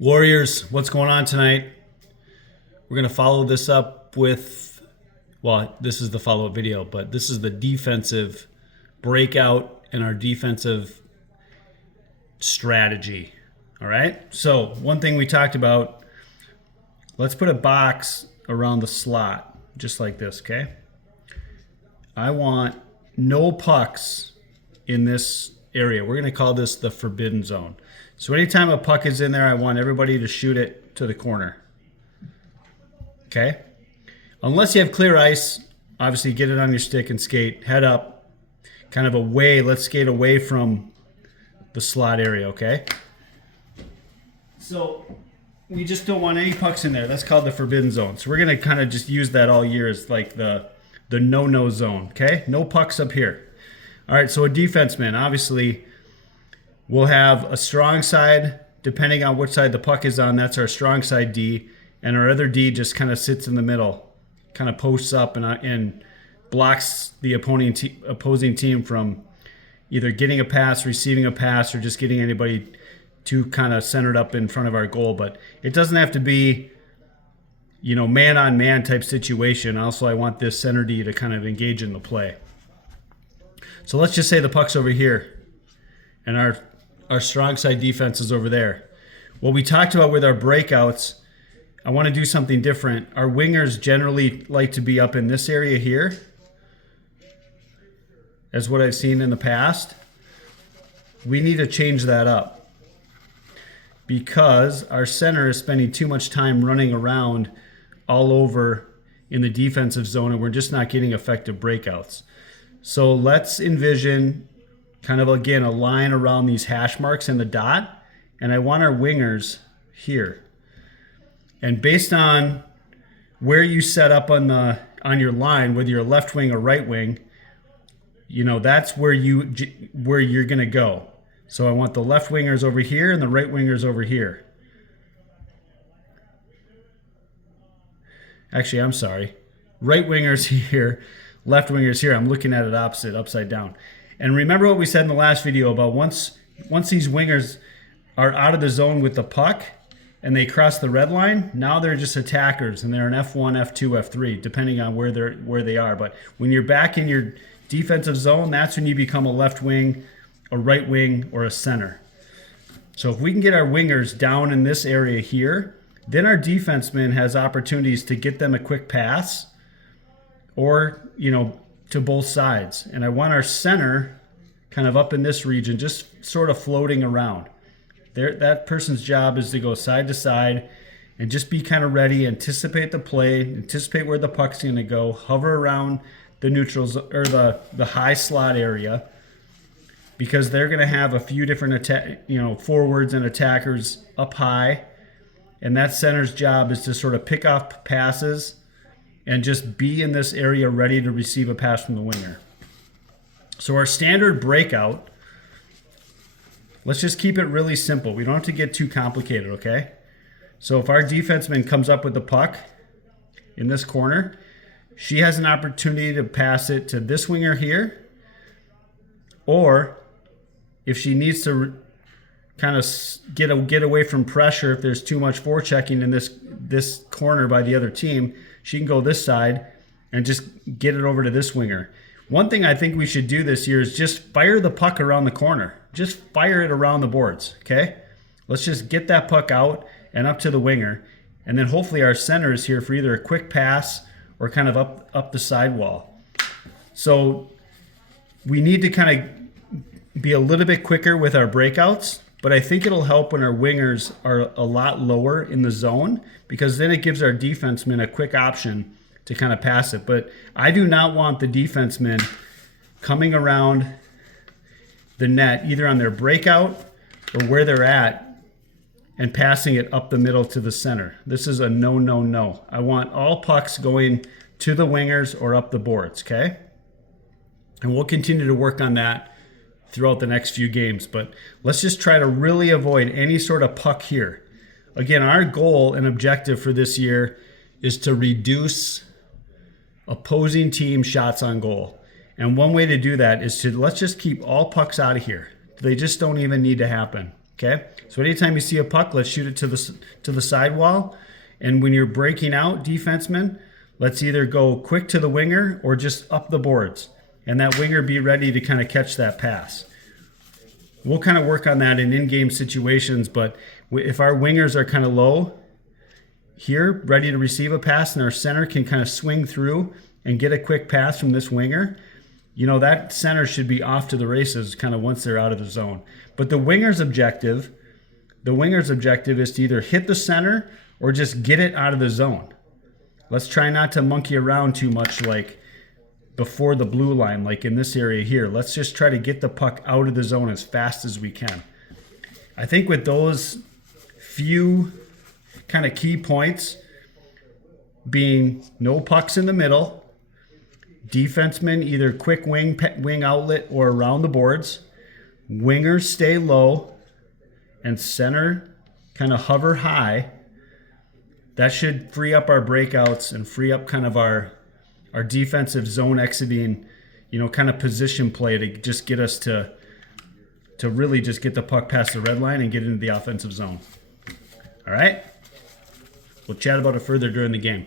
Warriors, what's going on tonight? We're going to follow this up with, well, this is the follow-up video, but this is the defensive breakout and our defensive strategy. All right? So one thing we talked about, let's put a box around the slot, just like this, okay? I want no pucks in this area. We're going to call this the forbidden zone. So anytime a puck is in there, I want everybody to shoot it to the corner. Okay? Unless you have clear ice, obviously get it on your stick and skate. Head up, kind of away. Let's skate away from the slot area, okay? So we just don't want any pucks in there. That's called the forbidden zone. So we're going to kind of just use that all year as like the no-no zone, okay? No pucks up here. All right, so a defenseman, obviously, we'll have a strong side, depending on which side the puck is on. That's our strong side D. And our other D just kind of sits in the middle, kind of posts up and blocks the opposing team from either getting a pass, receiving a pass, or just getting anybody too kind of centered up in front of our goal. But it doesn't have to be, you know, man-on-man type situation. Also, I want this center D to kind of engage in the play. So let's just say the puck's over here, and our strong side defense is over there. What we talked about with our breakouts, I want to do something different. Our wingers generally like to be up in this area here, as what I've seen in the past. We need to change that up because our center is spending too much time running around all over in the defensive zone, and we're just not getting effective breakouts. So let's envision kind of, again, a line around these hash marks in the dot, and I want our wingers here. And based on where you set up on your line, whether you're left wing or right wing, you know, that's where you're going to go. So I want the left wingers over here and the right wingers over here. Actually, I'm sorry. Right wingers here, left wingers here. I'm looking at it opposite, upside down. And remember what we said in the last video about once these wingers are out of the zone with the puck and they cross the red line, now they're just attackers and they're an F1, F2, F3, depending on where they are. But when you're back in your defensive zone, that's when you become a left wing, a right wing, or a center. So if we can get our wingers down in this area here, then our defenseman has opportunities to get them a quick pass or, you know, to both sides. And I want our center kind of up in this region, just sort of floating around. That person's job is to go side to side and just be kind of ready, anticipate the play, anticipate where the puck's going to go, hover around the neutrals or the high slot area, because they're going to have a few different forwards and attackers up high, and that center's job is to sort of pick off passes and just be in this area ready to receive a pass from the winger. So our standard breakout, let's just keep it really simple. We don't have to get too complicated, okay? So if our defenseman comes up with the puck in this corner, she has an opportunity to pass it to this winger here, or if she needs to kind of get away from pressure, if there's too much forechecking in this corner by the other team, she can go this side and just get it over to this winger. One thing I think we should do this year is just fire the puck around the corner. Just fire it around the boards, okay? Let's just get that puck out and up to the winger, and then hopefully our center is here for either a quick pass or kind of up the sidewall. So we need to kind of be a little bit quicker with our breakouts, but I think it'll help when our wingers are a lot lower in the zone, because then it gives our defenseman a quick option to kind of pass it. But I do not want the defenseman coming around the net, either on their breakout or where they're at, and passing it up the middle to the center. This is a no, no, no. I want all pucks going to the wingers or up the boards, okay? And we'll continue to work on that throughout the next few games, but let's just try to really avoid any sort of puck here. Again, our goal and objective for this year is to reduce opposing team shots on goal. And one way to do that is let's just keep all pucks out of here. They just don't even need to happen. Okay, so anytime you see a puck, let's shoot it to the sidewall. And when you're breaking out, defensemen, let's either go quick to the winger or just up the boards. And that winger be ready to kind of catch that pass. We'll kind of work on that in in-game situations, but if our wingers are kind of low here, ready to receive a pass, and our center can kind of swing through and get a quick pass from this winger, you know, that center should be off to the races kind of once they're out of the zone. But the winger's objective is to either hit the center or just get it out of the zone. Let's try not to monkey around too much like before the blue line, like in this area here. Let's just try to get the puck out of the zone as fast as we can. I think with those few kind of key points being no pucks in the middle, defensemen either quick wing outlet or around the boards, wingers stay low, and center kind of hover high, that should free up our breakouts and free up kind of our defensive zone exiting, you know, kind of position play to just get us to really just get the puck past the red line and get into the offensive zone. All right? We'll chat about it further during the game.